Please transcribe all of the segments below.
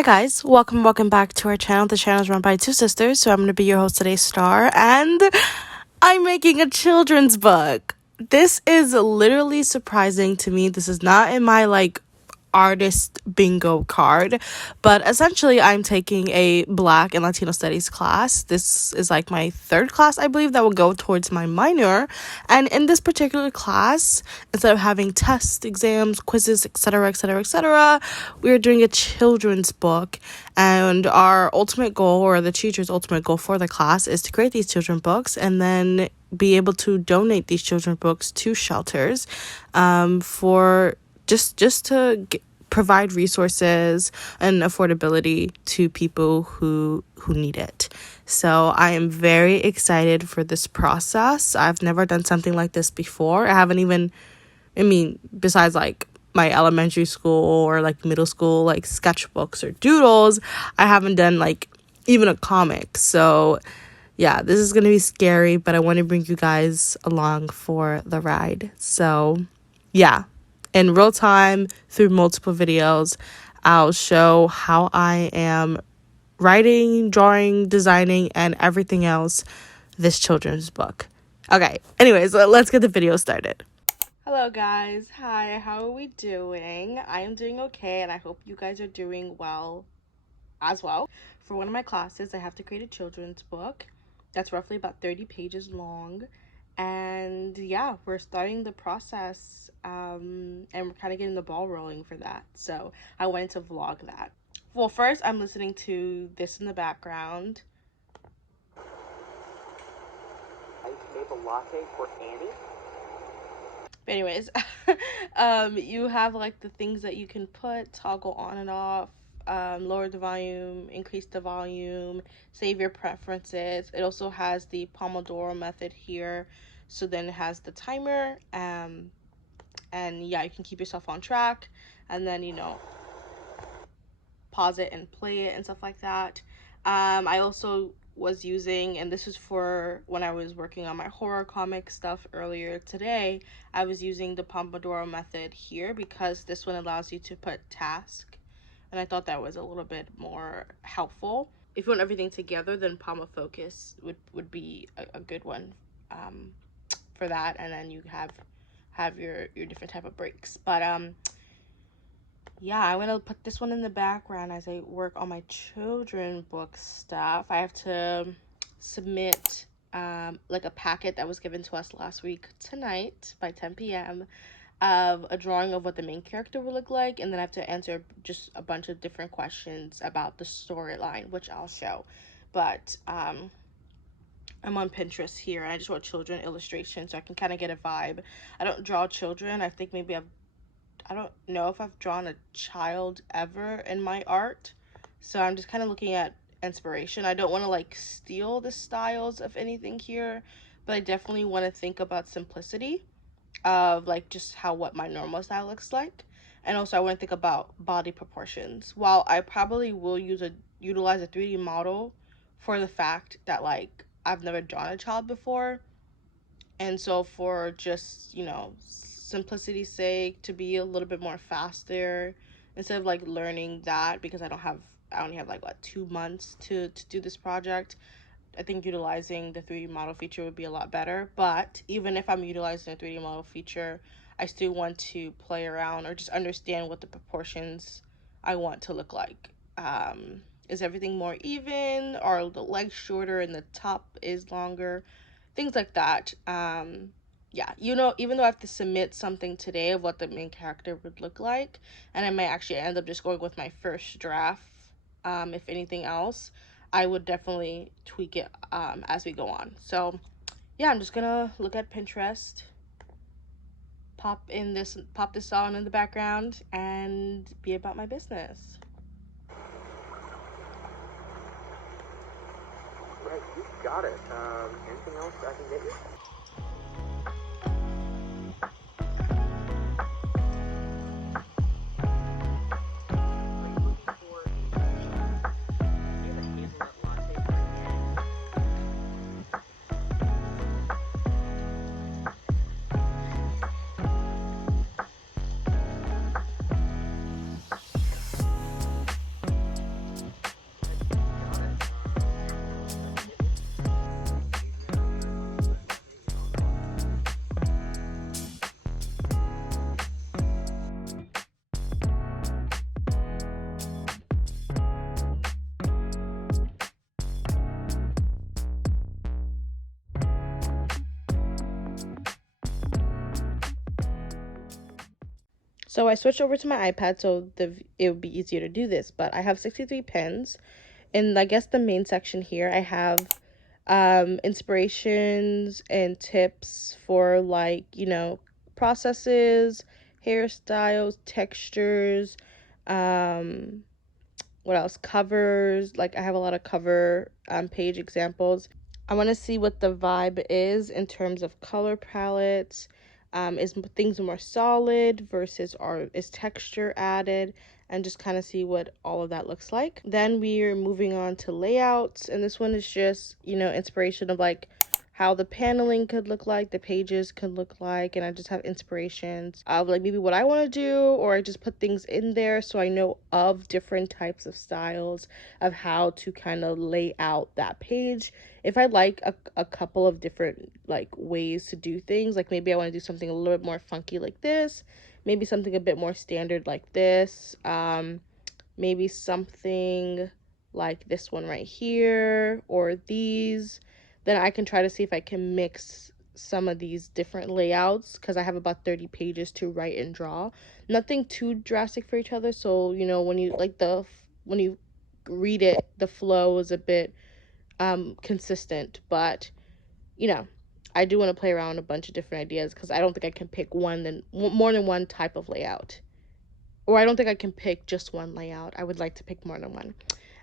Hi guys, welcome back to our channel. The channel is run by two sisters, so I'm going to be your host today, Star, and I'm making a children's book. This is literally surprising to me. This is not in my artist bingo card, but essentially I'm taking a Black and Latino studies class. This is like my third class, I believe, that will go towards my minor. And in this particular class, instead of having tests, exams, quizzes, etc., we are doing a children's book. And our ultimate goal, or the teacher's ultimate goal for the class, is to create these children's books and then be able to donate these children's books to shelters for just to provide resources and affordability to people who need it. So I am very excited for this process. I've never done something like this before. Besides my elementary school or middle school sketchbooks or doodles, I haven't done even a comic. So yeah, this is going to be scary, but I want to bring you guys along for the ride. So yeah, in real time, through multiple videos, I'll show how I am writing, drawing, designing, and everything else this children's book. Okay, anyways, let's get the video started. Hello guys, hi, how are we doing? I am doing okay, and I hope you guys are doing well as well. For one of my classes, I have to create a children's book that's roughly about 30 pages long. And yeah, we're starting the process and we're kind of getting the ball rolling for that. So I wanted to vlog that. Well, first I'm listening to this in the background. I made a latte for Annie. But anyways, you have the things that you can put, toggle on and off, lower the volume, increase the volume, save your preferences. It also has the Pomodoro method here. So then it has the timer, and yeah, you can keep yourself on track, and then, pause it and play it and stuff like that. I also was using, and this is for when I was working on my horror comic stuff earlier today, I was using the Pomodoro method here because this one allows you to put task, and I thought that was a little bit more helpful. If you want everything together, then Pomo Focus would be a good one for that, and then you have your different type of breaks. But yeah, I'm gonna put this one in the background as I work on my children book stuff. I have to submit a packet that was given to us last week tonight by 10 p.m. of a drawing of what the main character would look like, and then I have to answer just a bunch of different questions about the storyline, which I'll show. But I'm on Pinterest here, and I just wrote children illustration so I can kind of get a vibe. I don't draw children. I think maybe I don't know if I've drawn a child ever in my art, so I'm just kind of looking at inspiration. I don't want to steal the styles of anything here, but I definitely want to think about simplicity of just what my normal style looks like. And also I want to think about body proportions. While I probably will utilize a 3D model for the fact that I've never drawn a child before, and so for just simplicity's sake, to be a little bit more faster, instead of learning that, because I only have 2 months to do this project, I think utilizing the 3D model feature would be a lot better. But even if I'm utilizing a 3D model feature, I still want to play around or just understand what the proportions I want to look like. Is everything more even? Are the legs shorter and the top is longer? Things like that. Yeah, even though I have to submit something today of what the main character would look like, and I might actually end up just going with my first draft, if anything else, I would definitely tweak it as we go on. So yeah, I'm just gonna look at Pinterest, pop this on in the background, and be about my business. Right, you got it. Anything else I can get you? So I switched over to my iPad so it would be easier to do this, but I have 63 pens. And I guess the main section here, I have inspirations and tips for, like, processes, hairstyles, textures, um, what else? Covers. Like, I have a lot of cover page examples. I want to see what the vibe is in terms of color palettes. Is things more solid versus is texture added, and just kind of see what all of that looks like. Then we're moving on to layouts, and this one is just, inspiration of like how the paneling could look like, the pages could look like, and I just have inspirations of like maybe what I want to do, or I just put things in there so I know of different types of styles of how to kind of lay out that page. If I like a couple of different like ways to do things, like maybe I want to do something a little bit more funky like this, maybe something a bit more standard like this, maybe something like this one right here, or these, then I can try to see if I can mix some of these different layouts, because I have about 30 pages to write and draw. Nothing too drastic for each other, so when you like when you read it, the flow is a bit consistent, but you know I do want to play around a bunch of different ideas, because I don't think I can pick more than one type of layout, or I don't think I can pick just one layout. I would like to pick more than one.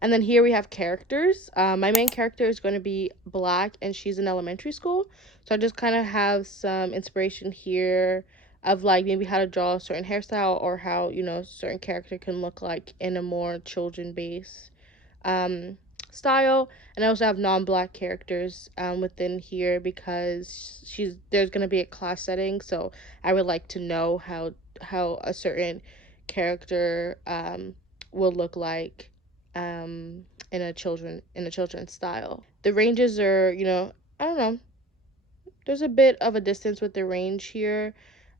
And then here we have characters. My main character is going to be black, and she's in elementary school, so I just kind of have some inspiration here of like maybe how to draw a certain hairstyle, or how certain character can look like in a more children based um, style. And I also have non-black characters within here, because there's gonna be a class setting, so I would like to know how a certain character will look like in a children's style. The ranges are, I don't know. There's a bit of a distance with the range here,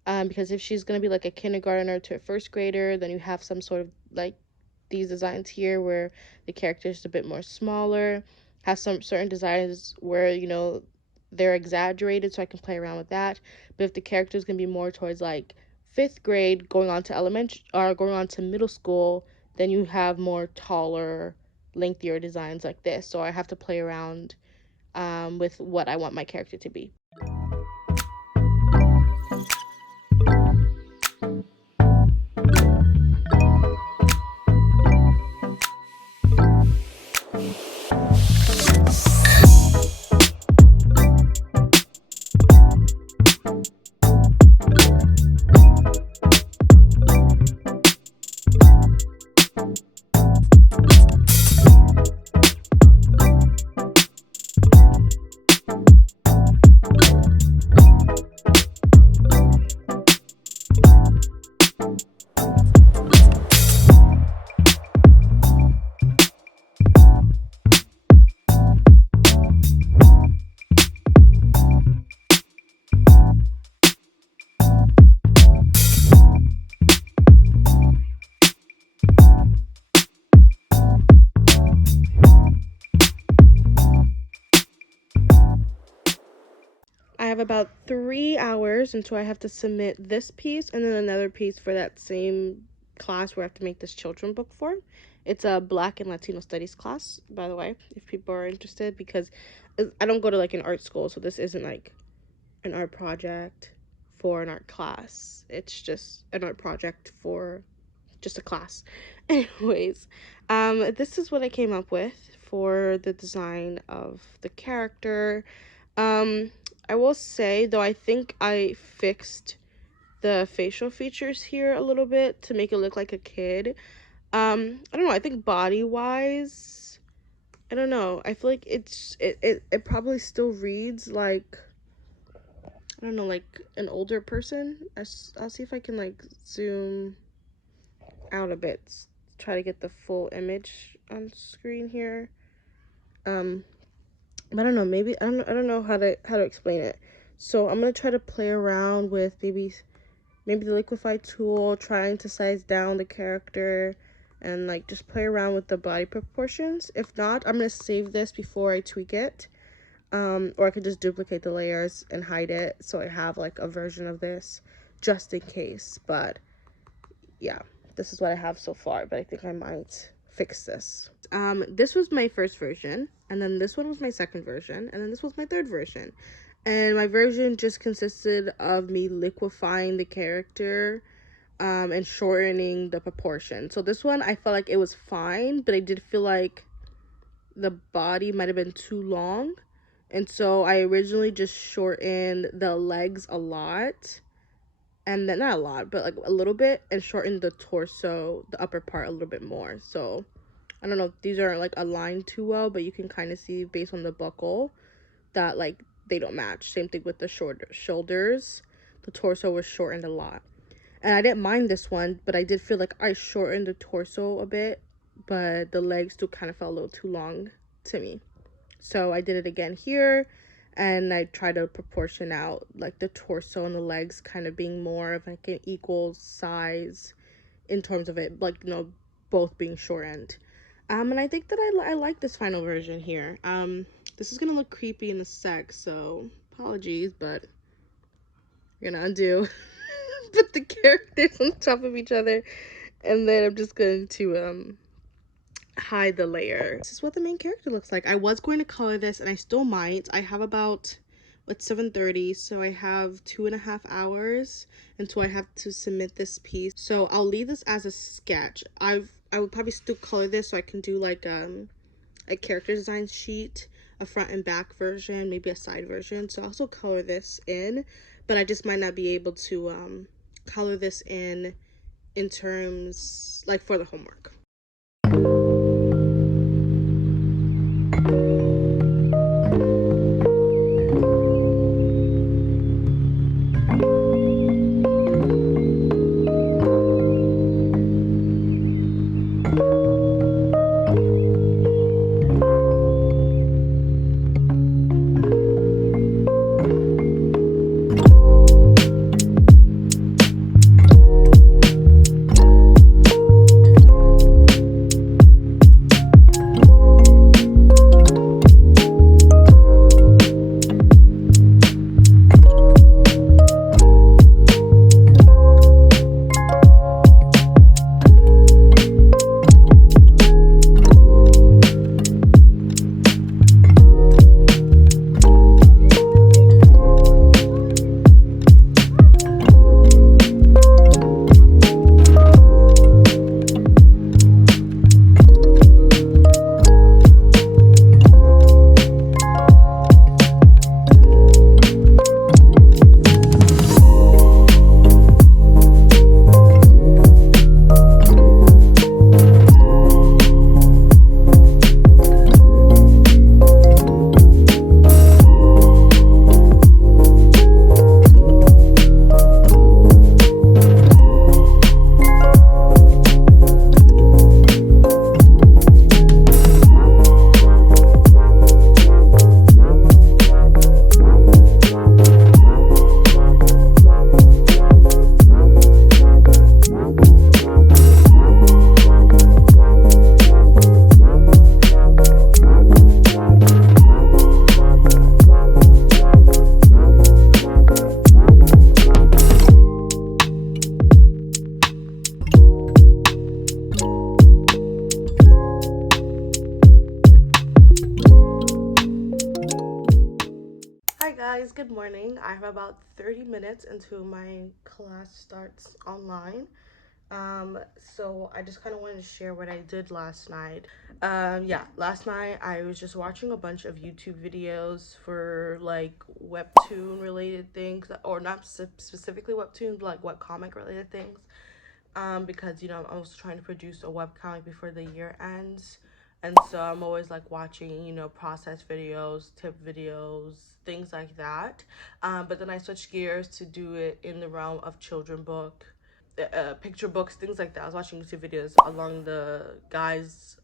because if she's gonna be like a kindergartner to a first grader, then you have some sort of like these designs here where the character is a bit more smaller. Has some certain designs where they're exaggerated, so I can play around with that. But if the character is gonna be more towards like fifth grade, going on to elementary or going on to middle school, then you have more taller, lengthier designs like this. So I have to play around with what I want my character to be. I have about 3 hours until I have to submit this piece, and then another piece for that same class where I have to make this children book for. It's a Black and Latino Studies class, by the way, if people are interested, because I don't go to like an art school, so this isn't like an art project for an art class. It's just an art project for just a class. Anyways, this is what I came up with for the design of the character. um I will say though, I think I fixed the facial features here a little bit to make it look like a kid. I don't know, I think body wise, I don't know, I feel like it probably still reads like, I don't know, like an older person. I'll see if I can like zoom out a bit, try to get the full image on screen here. um I don't know, maybe I don't know how to explain it. So I'm gonna try to play around with maybe the liquify tool, trying to size down the character and like just play around with the body proportions. If not, I'm gonna save this before I tweak it. Or I could just duplicate the layers and hide it so I have like a version of this just in case. But yeah, this is what I have so far, but I think I might fix this. This was my first version, and then this one was my second version, and then this was my third version. And my version just consisted of me liquefying the character, and shortening the proportion. So this one, I felt like it was fine, but I did feel like the body might have been too long. And so I originally just shortened the legs a lot, and then not a lot, but like a little bit, and shortened the torso, the upper part, a little bit more. So I don't know if these are like aligned too well, but you can kind of see based on the buckle that like they don't match. Same thing with the shoulders. The torso was shortened a lot. And I didn't mind this one, but I did feel like I shortened the torso a bit, but the legs still kind of felt a little too long to me. So I did it again here, and I tried to proportion out like the torso and the legs kind of being more of like an equal size in terms of it, like, both being shortened. And I think that I like this final version here. This is gonna look creepy in a sec, so apologies, but we're gonna undo. Put the characters on top of each other, and then I'm just going to hide the layer. This is what the main character looks like. I was going to color this, and I still might. I have about, it's 7:30, so I have 2.5 hours until I have to submit this piece. So I'll leave this as a sketch. I would probably still color this so I can do like a character design sheet, a front and back version, maybe a side version. So I'll also color this in, but I just might not be able to color this in terms like for the homework. Hi guys, good morning. I have about 30 minutes until my class starts online. So I just kind of wanted to share what I did last night. Yeah, last night I was just watching a bunch of YouTube videos for like webtoon related things, or not specifically webtoon, but like webcomic related things. Because I'm also trying to produce a webcomic before the year ends. And so I'm always like watching, process videos, tip videos, things like that. But then I switched gears to do it in the realm of children book, picture books, things like that. I was watching YouTube videos along the guise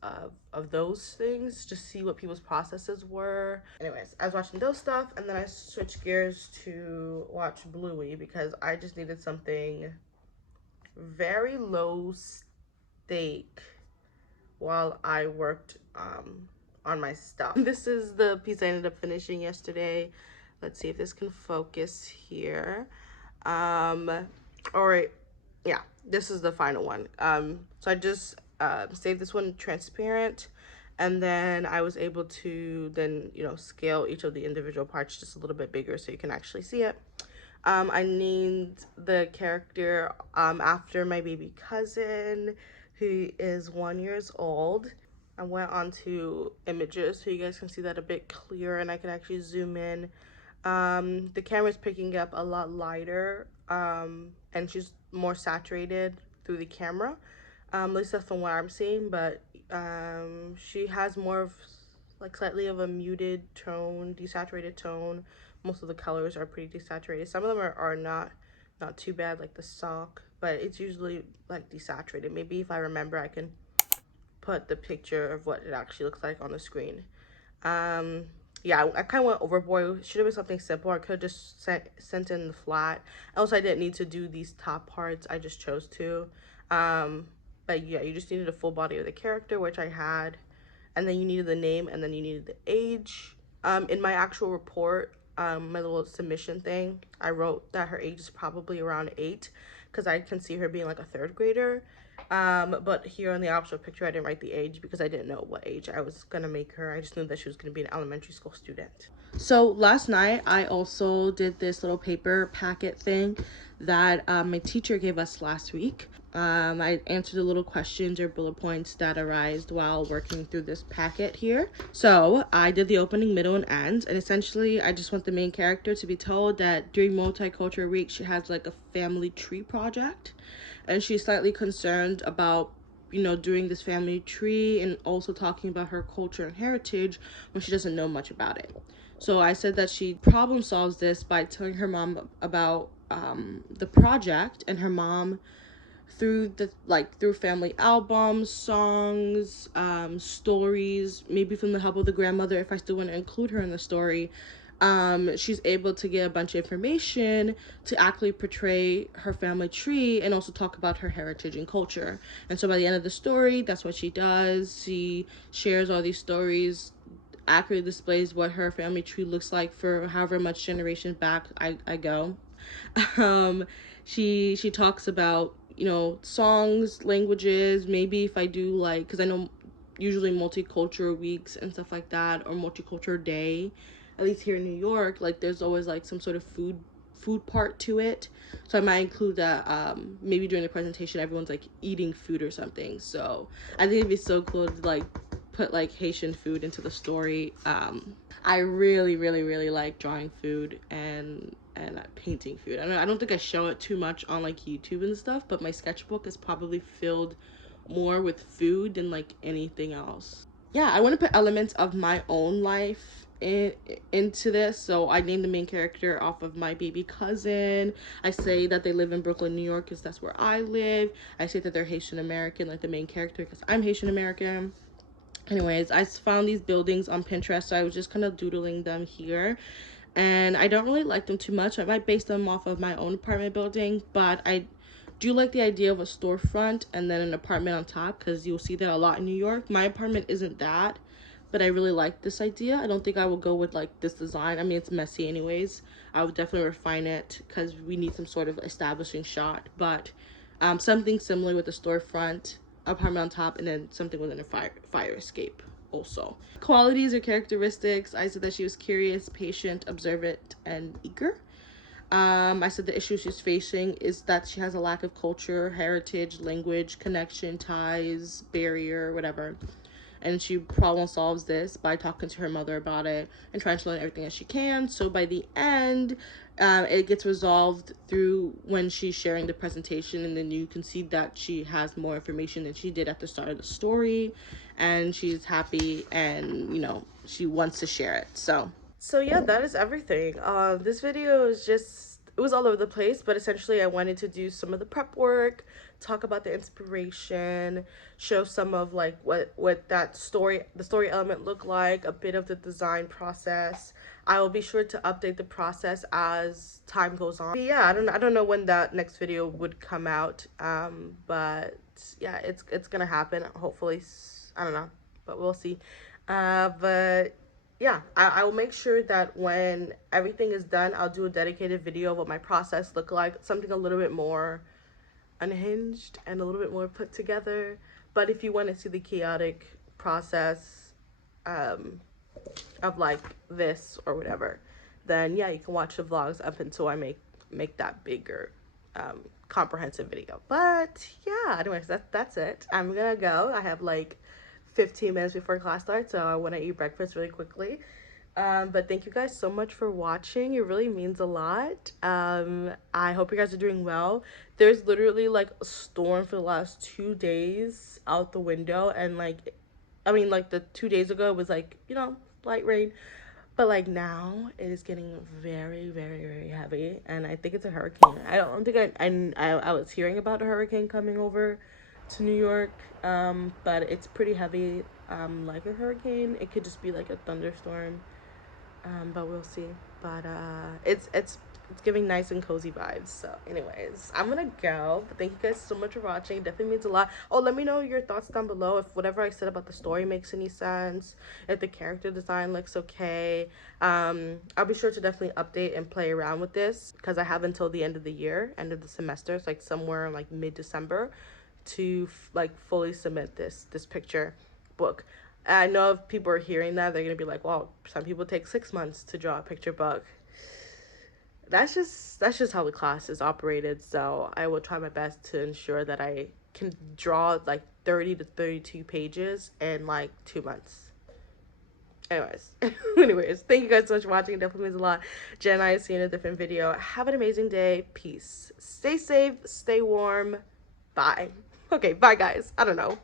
of those things, just see what people's processes were. Anyways, I was watching those stuff, and then I switched gears to watch Bluey because I just needed something very low stake while I worked on my stuff. This is the piece I ended up finishing yesterday. Let's see if this can focus here. All right. yeah, this is the final one. So I just saved this one transparent, and then I was able to then, scale each of the individual parts just a little bit bigger so you can actually see it. I named the character after my baby cousin, who is 1 years old. I went on to images so you guys can see that a bit clearer, and I can actually zoom in. The camera's picking up a lot lighter, and she's more saturated through the camera. At least that's from what I'm seeing, but she has more of like slightly of a muted tone, desaturated tone. Most of the colors are pretty desaturated. Some of them are not too bad, like the sock, but it's usually like desaturated. Maybe if I remember, I can put the picture of what it actually looks like on the screen. Um, yeah, I kind of went overboard. It should have been something simple. I could have just sent in the flat. Also, I didn't need to do these top parts. I just chose to. Um, but yeah, you just needed a full body of the character, which I had. And then you needed the name, and then you needed the age. In my actual report, my little submission thing, I wrote that her age is probably around 8 because I can see her being like a third grader. But here in the actual picture, I didn't write the age because I didn't know what age I was gonna make her. I just knew that she was gonna be an elementary school student. So last night, I also did this little paper packet thing that my teacher gave us last week. I answered the little questions or bullet points that arose while working through this packet here. So I did the opening, middle, and end. And essentially, I just want the main character to be told that during Multicultural Week, she has like a family tree project. And she's slightly concerned about doing this family tree and also talking about her culture and heritage when she doesn't know much about it. So I said that she problem solves this by telling her mom about the project, and her mom through family albums, songs, stories, maybe from the help of the grandmother if I still want to include her in the story. She's able to get a bunch of information to actually portray her family tree and also talk about her heritage and culture. And so by the end of the story, that's what she does. She shares all these stories, accurately displays what her family tree looks like for however much generation back I go. um she talks about songs, languages, maybe if I do like, because I know usually multicultural weeks and stuff like that, or multicultural day, at least here in New York, like there's always like some sort of food part to it. So I might include that. Maybe during the presentation everyone's like eating food or something. So I think it'd be so cool to like put like Haitian food into the story. I really, really, really like drawing food and painting food. I don't think I show it too much on like YouTube and stuff, but my sketchbook is probably filled more with food than like anything else. Yeah, I want to put elements of my own life into this. So I named the main character off of my baby cousin. I say that they live in Brooklyn, New York, because that's where I live. I say that they're Haitian American, like the main character, because I'm Haitian American. Anyways, I found these buildings on Pinterest, so I was just kind of doodling them here. And I don't really like them too much. I might base them off of my own apartment building, but I do like the idea of a storefront and then an apartment on top, because you'll see that a lot in New York. My apartment isn't that, but I really like this idea. I don't think I will go with like this design. I mean, it's messy anyways. I would definitely refine it because we need some sort of establishing shot, but something similar with a storefront, apartment on top, and then something within a fire escape also. Qualities or characteristics, I said that she was curious, patient, observant, and eager. I said the issue she's facing is that she has a lack of culture, heritage, language, connection, ties, barrier, whatever. And she problem solves this by talking to her mother about it and trying to learn everything that she can. So by the end, it gets resolved through when she's sharing the presentation, and then you can see that she has more information than she did at the start of the story, and she's happy, and she wants to share it. So yeah, that is everything. This video is just, it was all over the place, but essentially I wanted to do some of the prep work, talk about the inspiration, show some of like what the story element looked like, a bit of the design process. I will be sure to update the process as time goes on. But yeah, I don't know when that next video would come out. But yeah, it's gonna happen. Hopefully, I don't know, but we'll see. But yeah, I will make sure that when everything is done, I'll do a dedicated video of what my process looked like, something a little bit more unhinged and a little bit more put together. But if you want to see the chaotic process um, of like this or whatever, then yeah, you can watch the vlogs up until I make that bigger comprehensive video. But yeah, anyways, that's it. I'm gonna go. I have like 15 minutes before class starts, so I want to eat breakfast really quickly. But thank you guys so much for watching. It really means a lot. I hope you guys are doing well. There's literally like a storm for the last 2 days out the window, and like, I mean, like the 2 days ago it was like, light rain, but like now it is getting very, very, very heavy, and I think it's a hurricane. I don't think I was hearing about a hurricane coming over to New York, but it's pretty heavy, like a hurricane. It could just be like a thunderstorm, but we'll see. But it's giving nice and cozy vibes. So, anyways, I'm gonna go. But thank you guys so much for watching. It definitely means a lot. Oh, let me know your thoughts down below if whatever I said about the story makes any sense. If the character design looks okay. I'll be sure to definitely update and play around with this because I have until the end of the year, end of the semester. It's like somewhere like mid-December to like fully submit this picture book. I know if people are hearing that, they're gonna be like, "Well, some people take 6 months to draw a picture book." That's just how the class is operated. So I will try my best to ensure that I can draw like 30 to 32 pages in like 2 months. Anyways, anyways, thank you guys so much for watching. It definitely means a lot. Jen and I see you in a different video. Have an amazing day. Peace. Stay safe. Stay warm. Bye. Okay, bye guys. I don't know.